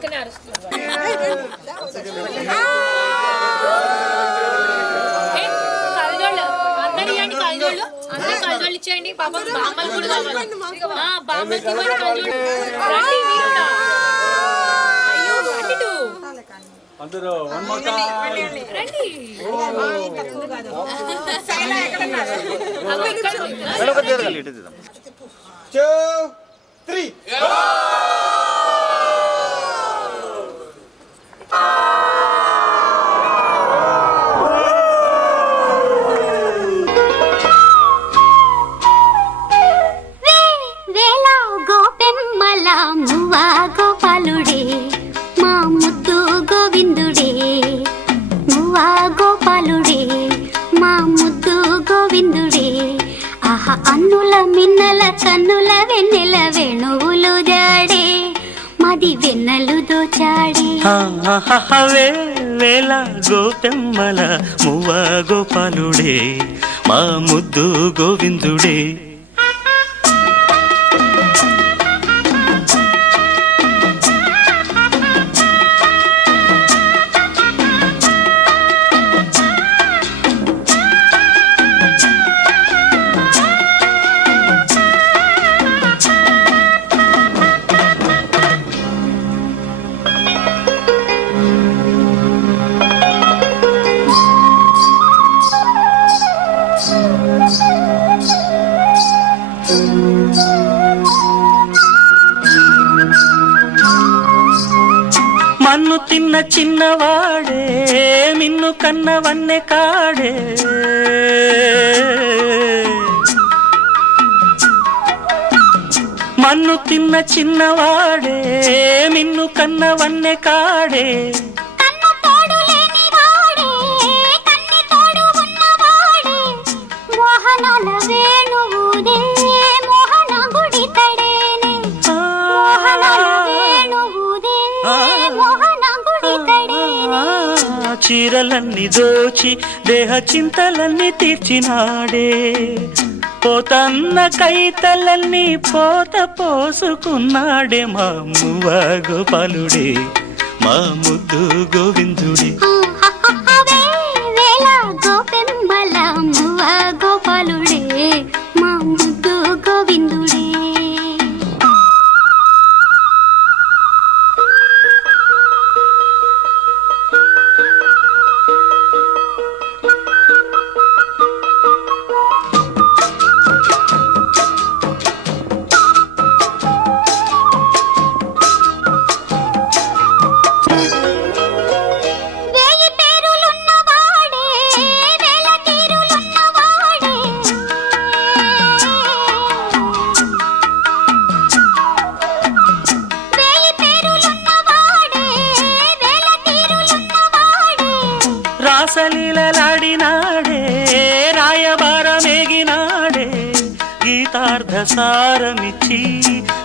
ఊరికనే అరుస్తున్నారు. కలజోళ్ళు అందరు ఇవ్వండి, కలజోళ్ళు అందరు కలజోళ్ళు ఇచ్చేయండి. పాపం బామ్మలు కూడా కావాలి, బామ్మలకి ఇవ్వండి కలజోళ్ళు. అయ్యో అటు అందరూ గోపాలుడే మా ముద్దు గోవిందుడే, మువ్వా గోపాలుడే మా ముద్దు గోవిందుడే. ఆహా అన్నుల మిన్నల కన్నుల వెన్నెల వేణువులు జాడే, మది వెన్నెలు దోచాడే. వేళ గోపెమ్మల మువ్వా గోపాలుడే మా ముద్దు గోవిందుడే. మన్ను తిన్న చిన్నవాడే మిన్ను కన్న వన్నె కాడే, మన్ను తిన్న చిన్నవాడే మిన్ను కన్న వన్నె కాడే. చీరలన్నీ దోచి దేహ చింతలన్నీ తీర్చినాడే, పోతన్న కైతలన్నీ పోత పోసుకున్నాడే. మా మువ్వా గోపాలుడే మా ముద్దు గోవిందుడే. గోపెమ్మల మువ్వా గోపాలుడే మా ముద్దు గోవిందుడే. రాసలీలలాడినాడే రాయబారమేగినాడే, గీతార్థ సారమిచ్చి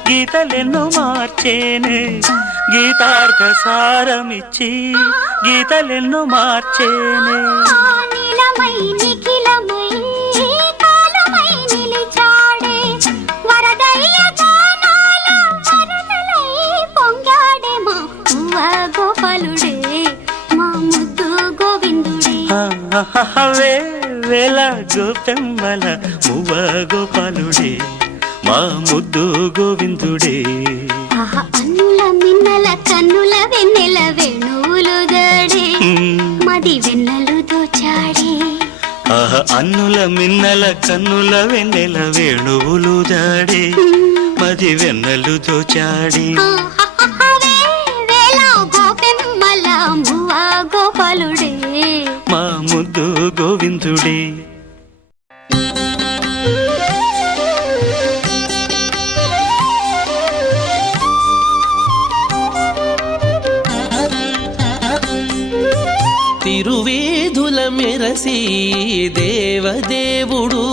గీతలెన్నో మార్చేనే, గీతార్థ సారమిచ్చి గీతలెన్నో మార్చేనే. వేళ గోపెమ్మల మువ్వా గోపాలుడే మా ముద్దు గోవిందుడే. అన్నుల మిన్నల కన్నుల వెన్నెల వేణువులు జాడే, మది వెన్నెలు దోచాడే. అన్నుల మిన్నల కన్నుల వెన్నెల వేణువులు జాడే, మది వెన్నెలు దోచాడే. గోపెమ్మల మువ్వా గోపాలుడే మా ముద్దు గోవిందుడే. తిరువేధుల మెరసి దేవదేవుడు,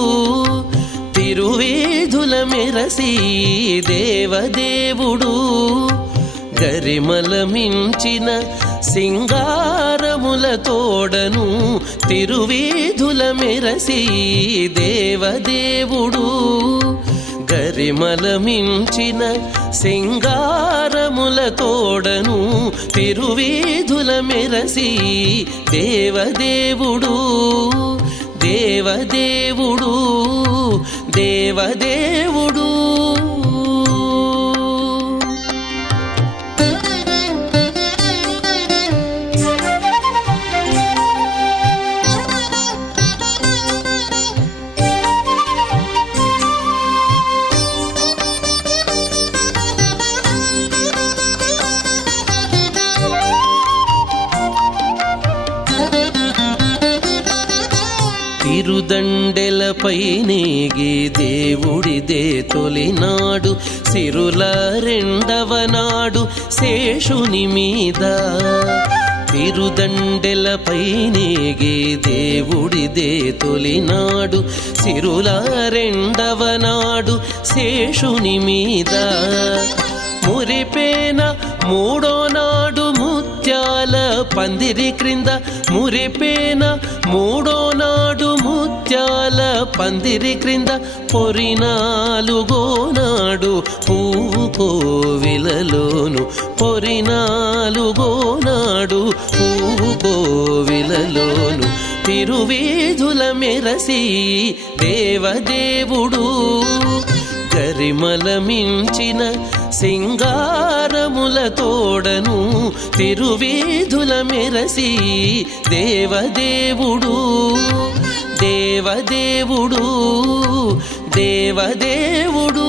తిరువేధుల మెరసి దేవదేవుడు, గరిమల మించిన సింగారముల తోడను తిరువేధుల మెరసి దేవదేవుడు, గరిమల మించిన సింగారముల తోడను తిరువీధుల మెరసి దేవదేవుడు దేవదేవుడు దేవదేవుడు తిరుదండెలపై నేగి దేవుడిదే తొలినాడు సిరుల రెండవ నాడు శేషుని మీద తిరుదండెలపై నేగి దేవుడిదే తొలినాడు సిరుల రెండవ నాడు శేషుని మీద మురిపేన మూడో నాడు ముత్యాల పందిరి క్రింద మురిపేన మూడో నాడు ముత్యాల పందిరి క్రింద పొరినాలుగో నాడు పువ్వు కోవిలలోను పొరినాలుగో నాడు పువ్వు కోవిలలోను తిరువీధుల మెరసి దేవదేవుడు గరిమల మించిన సింగారముల తోడను తిరువీధుల మెరసి దేవదేవుడు దేవదేవుడు దేవదేవుడు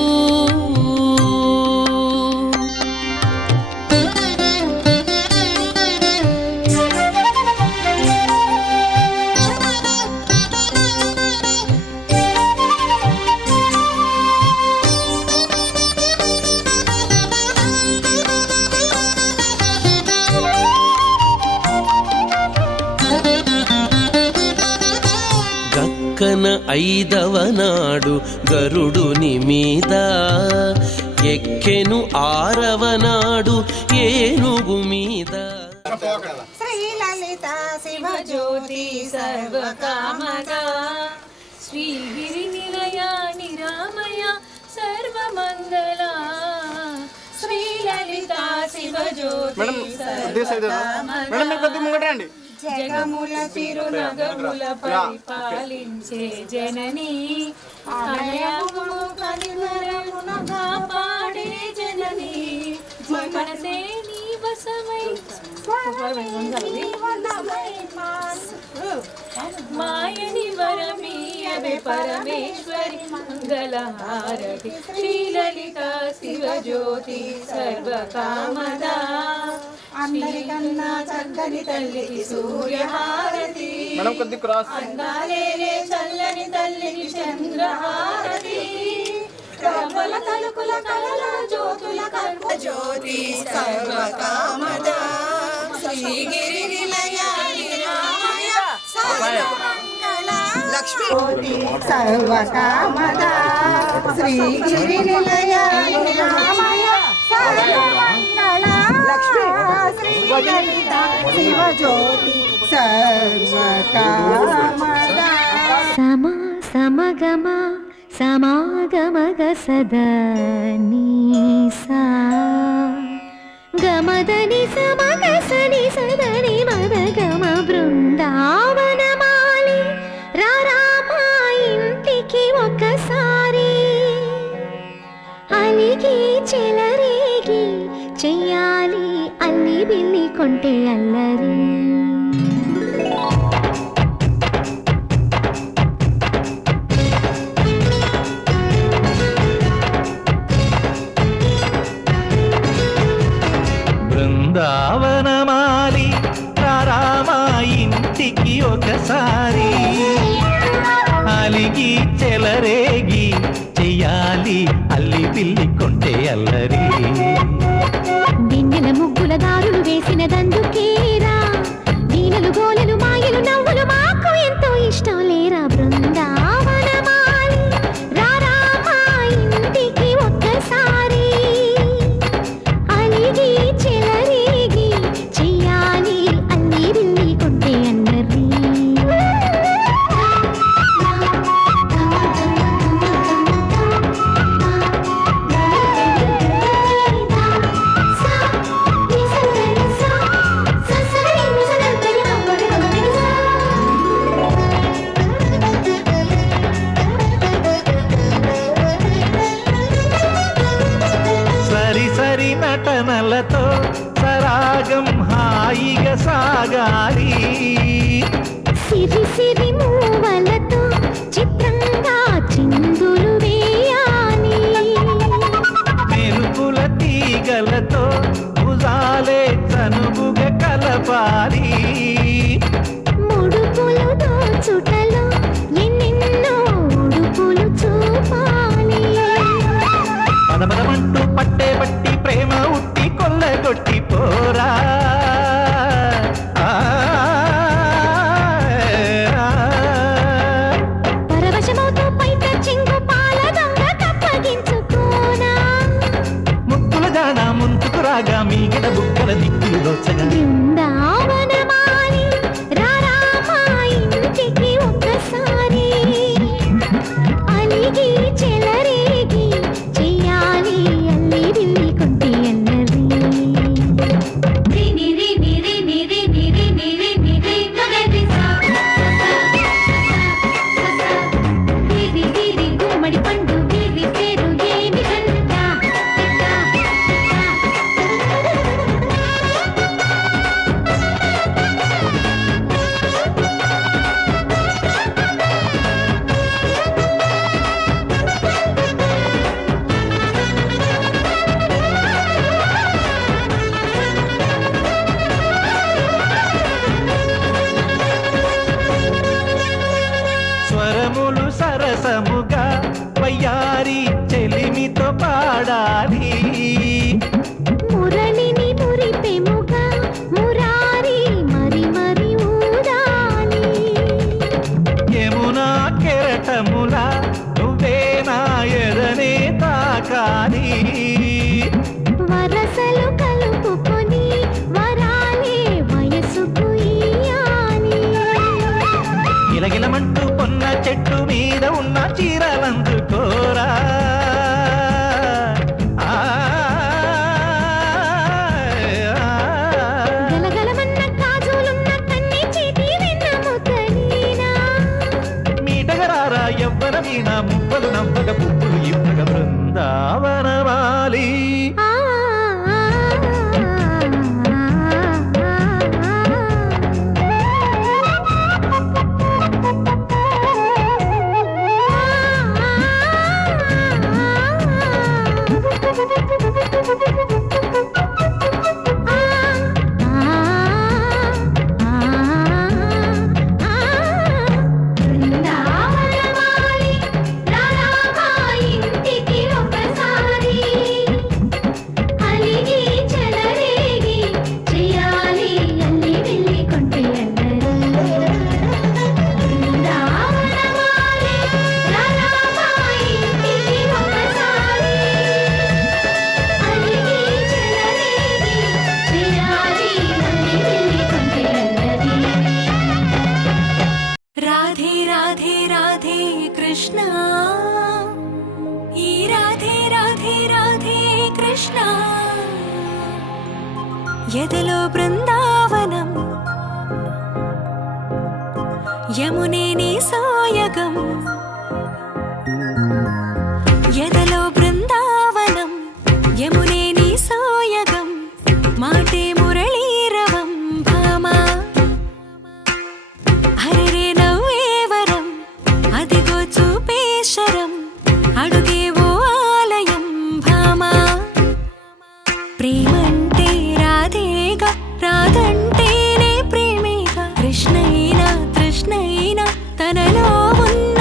గక్కన ఐదవ నాడు గరుడుని మీద ఎక్కెను ఆరవ నాడు ఏనుగు మీద శ్రీలలిత శివజ్యోతి సర్వకామదా శ్రీగిరి నిలయ నిరామయ సర్వమంగళ శ్రీలలిత శివజ్యోతి సర్వకామదా జగముల తిరునగముల పరిపాలించే జనని ఆలయమును కనివరమున కాపాడే జనని మనసే నీ వశమై మాయని వరమీయవే పరమేశ్వరి మంగళహారతి శ్రీలలిత శివజ్యోతి సర్వకామదా అందరికన్నా చక్కని తల్లికి సూర్యహారతి అందాలేలే చల్లని తల్లికి చంద్రహారతి కమల తలుకుల కలల జ్యోతుల కల్ప జ్యోతి సర్వకామదా శ్రీగిరి నిలయ నిరామయ సర్వమంగళ లక్ష్మీ సర్వకామదా శ్రీగిరి నిలయ నిరామయ సర్వమంగళ లక్ష్మీ శ్రీలలిత శివజ్యోతి సర్వకామదా సమ సమగమ సమాగమగ సదనీసా గమదని సమగ సని సదని మదగమ బృందావనమాలి రామా ఇంటికి ఒకసారి అలిగి చెలరేగి చెయ్యాలి అల్లి బిల్లి కొంటే అల్లరి బృందావనమాలి రామా ఇంటికి ఒకసారి అలిగి చెలరేగి చెయ్యాలి అల్లి పిల్లి కొంటే అల్లరి వెన్నెల ముగ్గుల దారులు వేసినదందుకేరా వీణలు గోలలు మాయలు నవ్వులు మాకు ఎంతో ఇష్టం లేరా బృందావనమాలి రామా ఇంటికి ఒక్కసారి అలిగి చెలరేగి చెయ్యాలి అల్లి బిల్లి కొంటే అల్లరి సరాగం హాయిగా సాగాలి. సిరి సిరి మూవలతో చిత్రంగా చిందులు వేయాలి. మెరుపుల తీగలతో భుజాలే చనువుగా కలపాలి. ముడుపులు దోచుటలో ఎన్నెన్నో ఉడుపులు చూపాలి. పదపదమంటూ పట్టే పట్టి ప్రేమ ఉట్టి కొల్లగొట్టి పోరా. పరవశమవుతూ పైట చెంగు పాల దొంగ కప్పగించుకోనా. ముక్కుల జాన ముందుకు రాగా మీగడ బుక్కల దిక్కులు దోచగా. బృందావనమాలి రారా మా ఇంటికి ఒక్కసారి. అలిగి చెలరేగి చెయ్యాలి అల్లి బిల్లి కొంటి అల్లరి. గుమ్మడి పండు వీరి పేరు ఏమి కంట. స్వరములు సరసముగా వయ్యారి చెలిమితో పాడాలి. మురళిని మురిపెముగా మురారి మరి మరి ఊదాలి. యమునా కెరటములా నువ్వే నా ఎదనే తాకాలి. వరసలు కలుపుకొని వరాలే వయసుకు ఇయ్యాలి. గిలగిలమంటూ పొన్న చెట్టు మీద ఉన్న చీరలందుకోరా. గలగలమన్న కాజులున్న కన్ని చేతి వెన్న ముద్దలీనా. మీటగరారా ఎవ్వర వీణ ముప్పలు నవ్వగ పువ్వులు ఇవ్వగ బృందావనమాలి. ఆ బృందావనమాలి రారా మా ఇంటికి ఒకసారి. అలిగి చెలరేగి చెయ్యాలి అల్లి బిల్లి కొంటి అల్లరి. బృందావనమాలి రారా మా ఇంటికి ఒకసారి. అలిగి చెలరేగి చెయ్యాలి అల్లి బిల్లి కొంటి అల్లరి. రాధే రాధే రాధే కృష్ణ, ఈ రాధే రాధే రాధే కృష్ణ. ఎదలో బృందావనం యమునే నీ సోయగం. ఎదలో బృందావనం యమునే నీ సోయగం. మాటే మురళీరవం భామా. హరిరే నవ్వేవరం అదిగో చూపేశరం. అడుగేవో ఆలయం భామా. ప్రేమంటే రాధేగా రాధంటేనే ప్రేమేగా. కృష్ణైనా తృష్ణైనా తనలో ఉన్న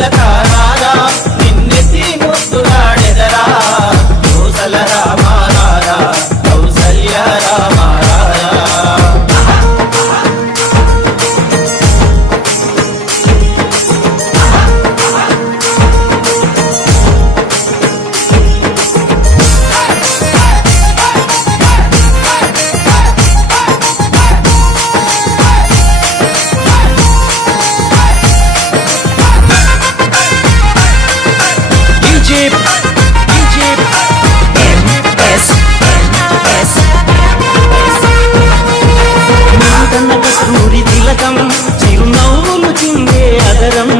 తిలకారారా నిన్నెత్తి ముద్దులాడెదరా కోసల రామారారా కౌసల్య రామారారా కస్తూరి తిలకం చిరునవ్వులు చిందే అదరం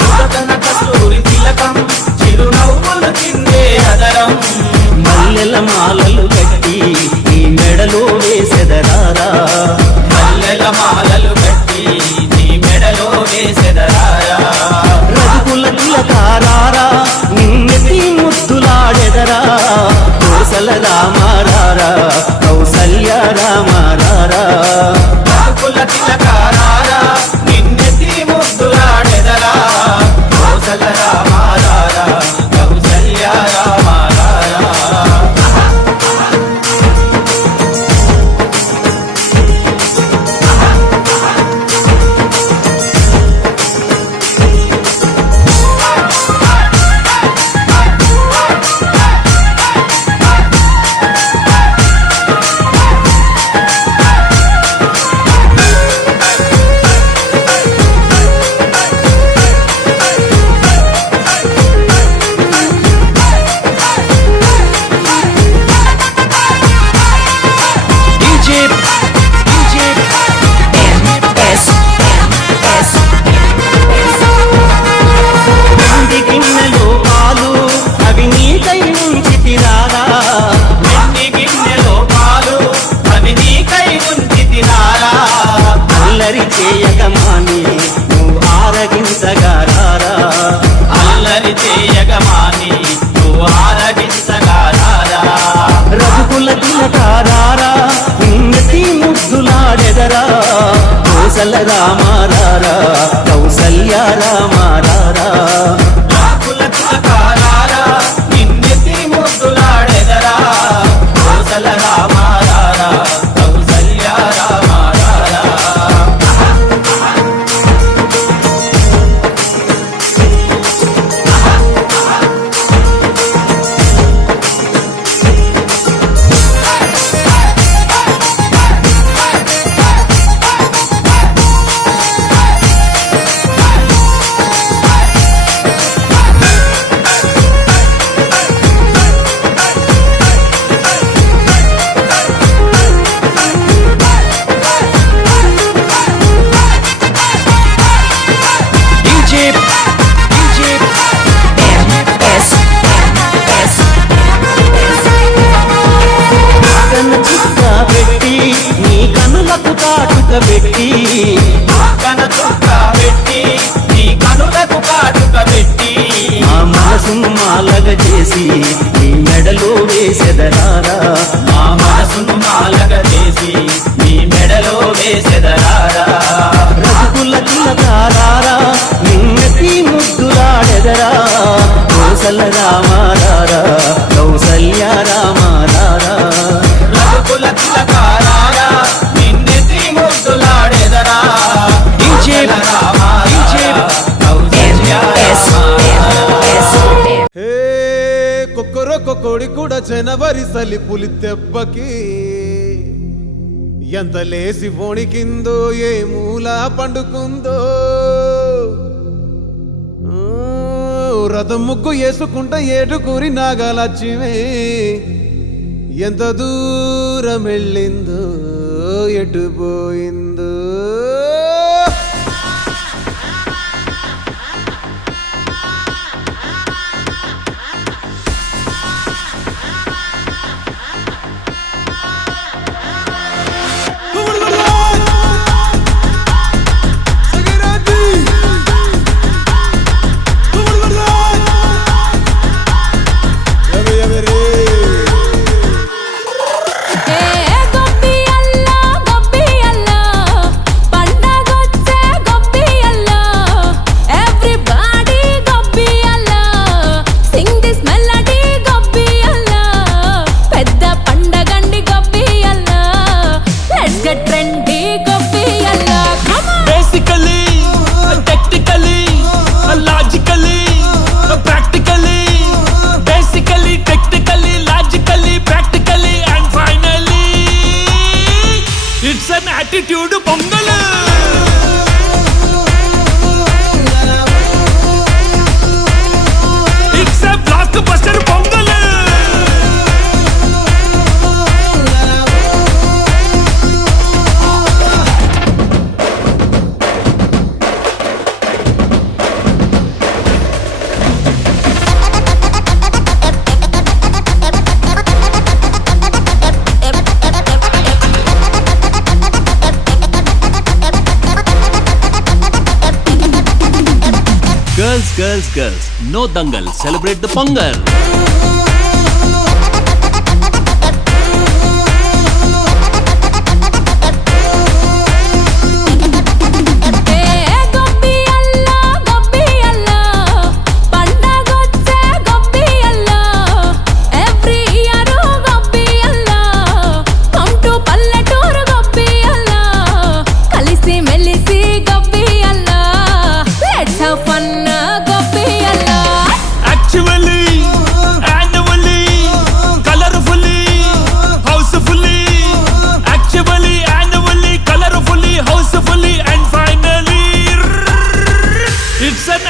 నూతన కస్తూరి తిలకం చిరునవ్వులు చిందే అదరం మల్లెల మాలలు కట్టి నీ మెడలో వేసెదరారా మల్లెల మాలలు కట్టి నీ మెడలో వేసెదరారా రఘుకుల తిలకారారా నిన్నెత్తి ముద్దులాడెదరా కోసల రామారారా కౌసల్య రామారారా కుల తిలకారారా నిన్నెత్తి ముద్దులాడెదరా కోసల రామారారా కౌసల్య రామారారా వెండి గిన్నెలో పాలు అవి నీకై ఉంచితిరారా వెండి గిన్నెలో పాలు అవి నీకై ఉంచి తినారా అల్లరి చేయకమాని నువ్వు ఆరగించగారారా అల్లరి చేయగమాని నువ్వు ఆరగించగారారా రఘుకుల తిలకారారా నిన్నెత్తి ముద్దులాడెదరా కోసల రామారారా కౌసల్య రామారారా కుల తిలకారారా నిన్నెత్తి ముద్దులాడెదరా కోసల రామారారా కౌసల్య రామారారా కన్ను చుక్క పెట్టి నీ కనులకు కాటుక పెట్టి కన చుక్క పెట్టి నీ కనులకు కాటుక పెట్టి ఆ మనసును మాలగ చేసి నీ మెడలో వేసెదరారా మా మనసును మాలగ చేసి నీ మెడలో వేసెదరారా రఘుకుల తిలకారారా నిన్నెత్తి ముద్దులాడెదరా కోసల రామారారా కౌసల్య రామారారా రఘుకుల తిలకారారా నిన్నెత్తి ముద్దులాడెదరా కోసల రామారారా కౌసల్య రామారారా హే కొక్కరొక్క కోడి కూడా జనవరి సలి పులి దెబ్బకి ఎంత లేసి వణికిందో ఏ మూల పండుకుందో రథం ముగ్గు వేసుకుంట ఏటుకూరి నాగలక్ష్మి ఎంత దూరం వెళ్ళిందో ఎటు పోయిందో ఏ గొప్పి అల్లా Girls, girls, no dangal. Celebrate the Pongal.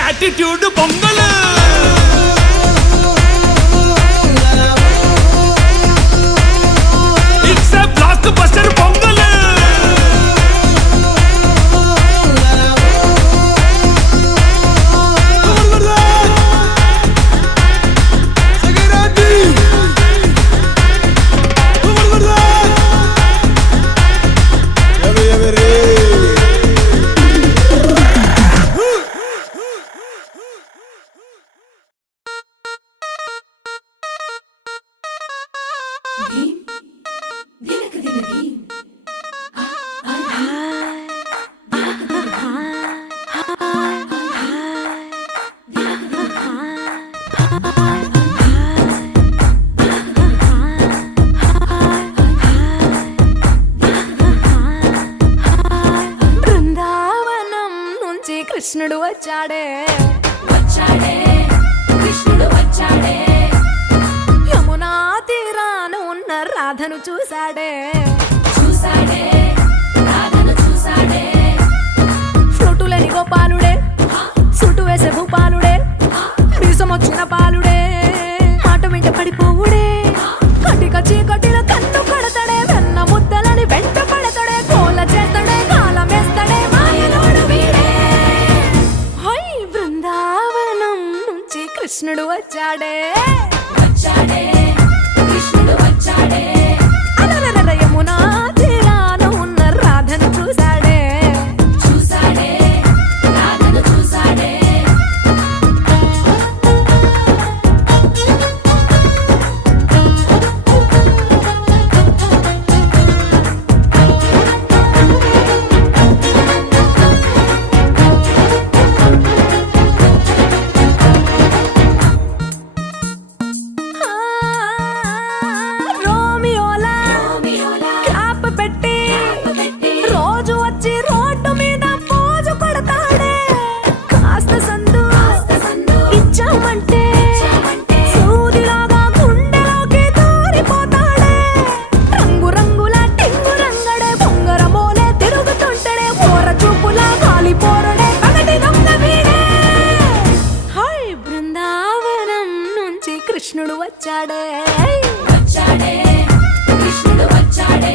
Attitude Pongal. It's a blockbuster Pongal. Brindavanam నుంచి కృష్ణుడు వచ్చాడే కృష్ణుడు వచ్చాడే యమునా తీరాన ఉన్న రాధను చూశాడే రాధను చూసాడే ఫ్లూటులని గోపాలుడే సుటు వేసే భూపాలుడే మీసమొచ్చిన పాలుడే మాట వెంట పడిపోవుడే కటిక చీకటిల కన్ను కడతాడే వెన్న ముద్దలని వెంట పడతాడే కోల చేస్తాడే కాలం వేస్తాడే మాయలోడు వీడే హై బృందావనం నుంచి కృష్ణుడు వచ్చాడే కృష్ణుడు వచ్చాడే అలరల యమునా తీరాన ఉన్న రాధను చూశాడే రాధను చూసాడే రోమియోలా క్లాప్ పెట్టి రోజు వచ్చి రోడ్డు మీద పోజు కొడతాడే కాస్త సందు ఇచ్చామంటే సూదిలాగా గుండెలోకి దూరిపోతాడే రంగు రంగుల టింగు రంగడే బొంగరమోలే తిరుగుతుంటాడే పోర చూపులా గాలి పోరడే పగటి దొంగ వీడే హై బృందావనం నుంచి కృష్ణుడు వచ్చాడే కృష్ణుడు వచ్చాడే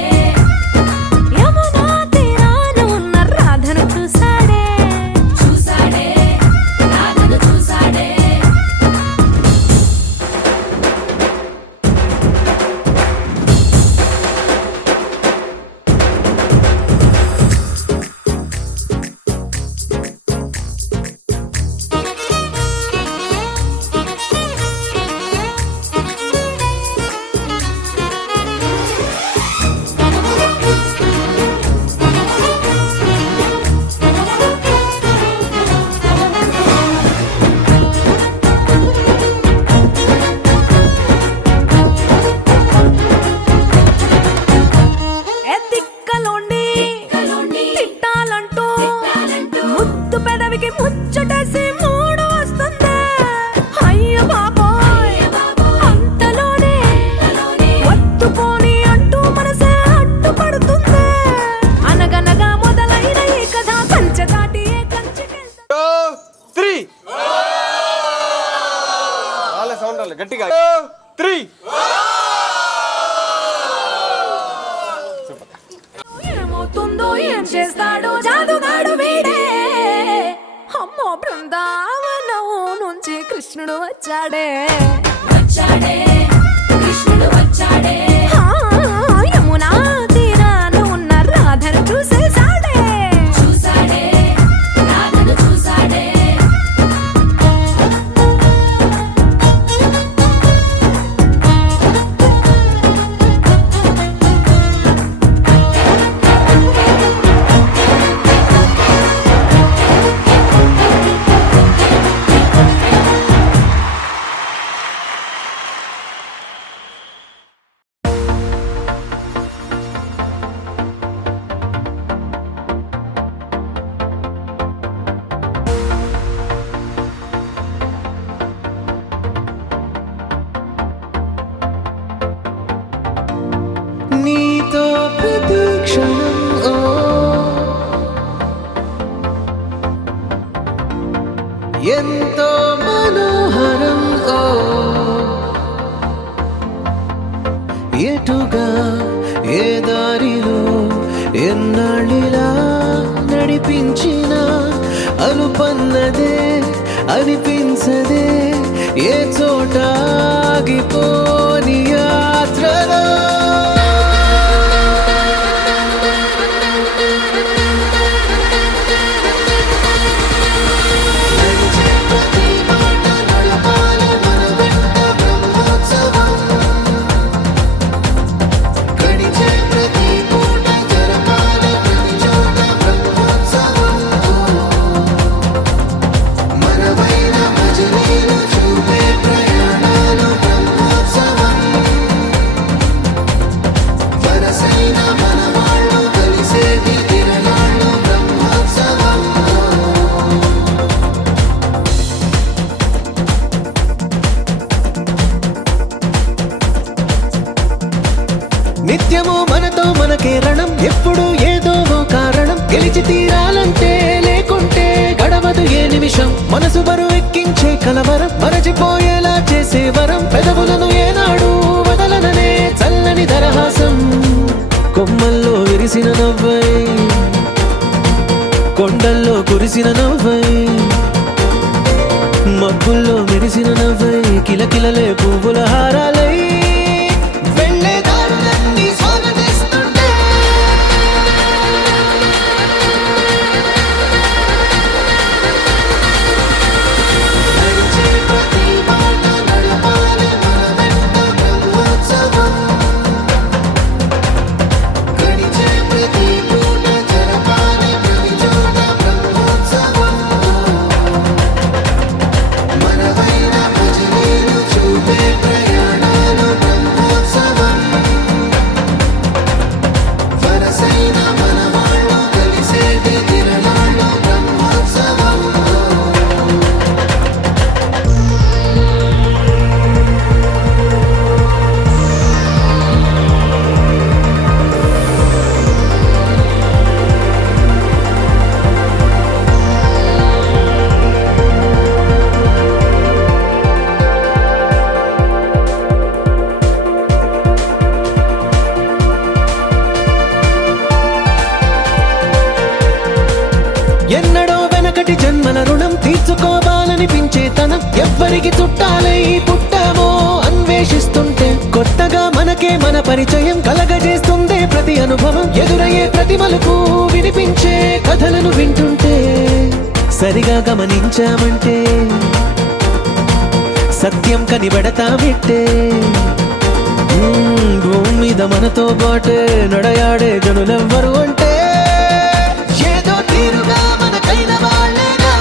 యమునా తీరాన ఉన్న రాధను చూశాడే రాధను చూసాడే దిక్కలోండి తిట్టాలంటూ ముద్దు పెదవికి ముచ్చటేసి మూడు వస్తుంది అయ్య బాబోయ్ అంతలోనే వత్తుపోని అంటూ మనసే అడ్డుపడుతుంది అనగనగా మొదలైన ఈ కథ కంచె దాటి ఏ కంచెకెళ్తా 3 సౌండ్ రాలే గట్టిగా 3 ఏమవుతుందో ఏం చేస్తాడో జాదుగాడు వీడే అమ్మో బృందావనం నుంచి కృష్ణుడు వచ్చాడే కృష్ణుడు వచ్చాడే ఆ, యమునా తీరాన ఉన్న రాధను చూసేశాడే రాధను చూసాడే మనోహరం ఓ ఎటుగా ఏ దారిలో ఎన్నాళ్ళిలా నడిపించిన అలుపన్నదే అనిపించదే ఏ చోట ఆగిపోని యాత్రలో నిత్యము మనతో మనకే రణం ఎప్పుడు ఏదో ఓ కారణం గెలిచి తీరాలంటే లేకుంటే గడవదు ఏ నిమిషం మనసు బరువు ఎక్కించే కలవరం మరచిపోయేలా చేసే వరం పెదవులను ఏనాడు వదలననే చల్లని దరహాసం కొమ్మల్లో విరిసిన నవ్వై కొండల్లో కురిసిన నవ్వై మబ్బుల్లో మెరిసిన నవ్వై కిలకిలలే పువ్వుల హారాలై ఎన్నడో వెనకటి జన్మల రుణం తీర్చుకోవాలనిపించే తనం ఎవ్వరికి చుట్టాలై పుట్టామో అన్వేషిస్తుంటే కొత్తగా మనకే మన పరిచయం కలగజేస్తుందే ప్రతి అనుభవం ఎదురయ్యే ప్రతి మలుపు వినిపించే కథలను వింటుంటే సరిగా గమనించామంటే సత్యం కనిపెడతామిట్టే భూమి మీద మనతో పాటే నడయాడే జనులెవ్వరు అంటే ఏదో తీరుగా మనకైన వాళ్ళేనా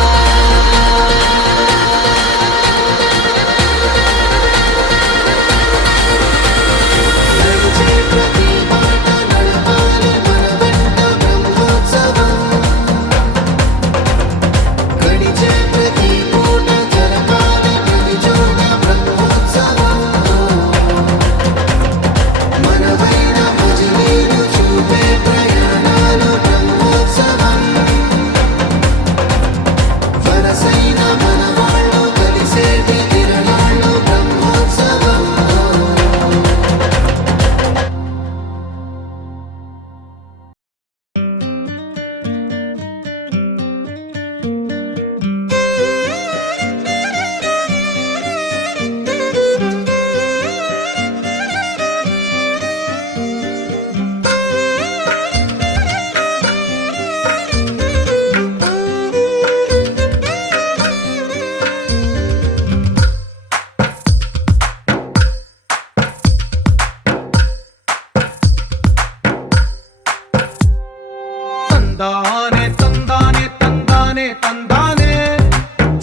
తందానే తందానే తందానే తందానే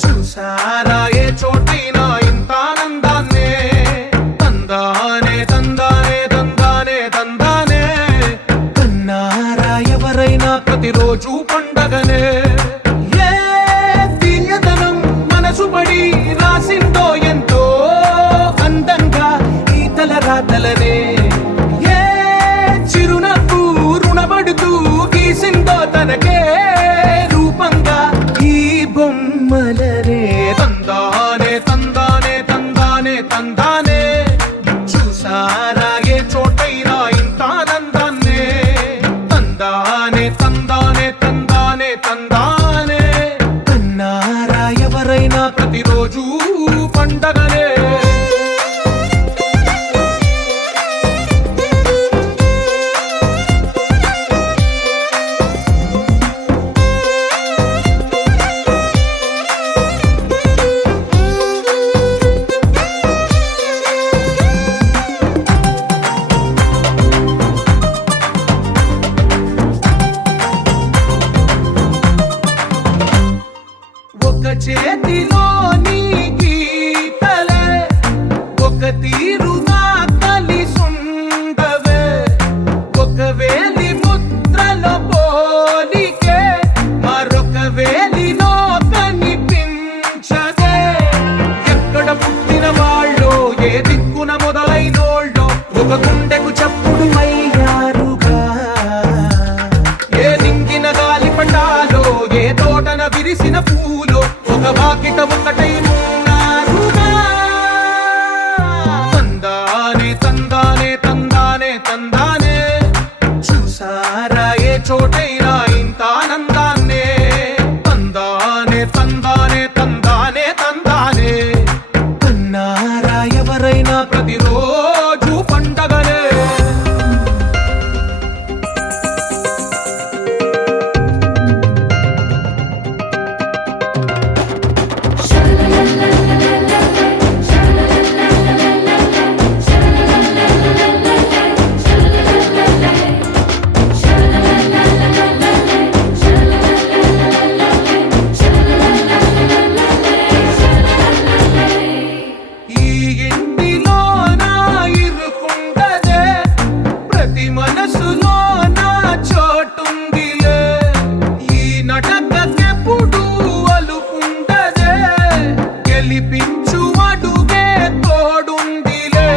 చూసారా ఏ చోటైనా ఇంత ఆనందాన్నే తందానే తందానే తందానే తందానే కన్నారా ఎవరైనా ప్రతిరోజు పండగనే ఏ తీయదనం మనసు పడి రాసిందో ఎంతో అందంగా ఈ తలరాతలనే ఏ చిరునవ్వు రుణపడుతూ గీసిందో తనకే రూపంగా ఈ బొమ్మలనే తందా తందానే తందానే తందానే చూసారా ఏ చోటైనా ఇంత ఆనందాన్నే తందానే తందానే తందానే తందానే అన్నారా ఎవరైనా ప్రతిరోజు పండగనే ఒక చేతిలో నీ గీతలే ఒక తీరుగా కలిసుండవే ఒక వేలి ముద్రలో పోలికే మరొక వేలిలో కనిపించదే ఎక్కడ పుట్టిన వాళ్ళో ఏ దిక్కున మొదలైనోళ్ళో ఒక గుండెకు చప్పుడు అయ్యారుగా ఏ నింగిన గాలి పండాలో ఏ తోటన విరిసిన పూలో ఒక వాకిట ఒకటై ఉన్నారుగా తందానే తందానే తందానే తందానే చూసారా ఏ చోటైనా ఇంత ఆనందాన్నే తందానే తందానే తందానే తందానే అన్నారా ఎవరైనా ప్రతిరోజు పండగనే ఈ ఇంటిలో నా ఇరుకుండదే ప్రతి మనసులో నా చోటుందిలే ఈ నటకెప్పుడు అలుకుండదే గెలిపించు అడుగే తోడుందిలే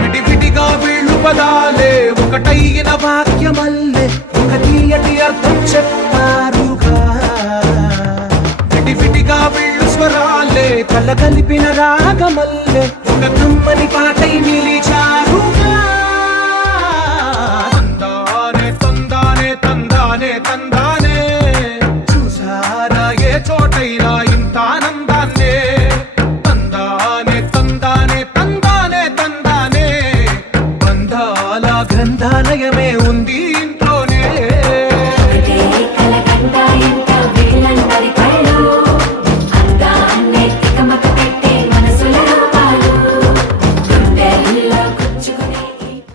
విడివిడిగా వీళ్ళు పదాలే ఒకటైన వాక్యమల్లే ఒక తీయటి అర్థం చెప్పారుగా విడివిడిగా వీళ్ళు స్వరాలే కలగలిపిన రాగమల్లే ఒక కమ్మని పాటై నిలిచారుగా తందానే తందానే తందానే తందానే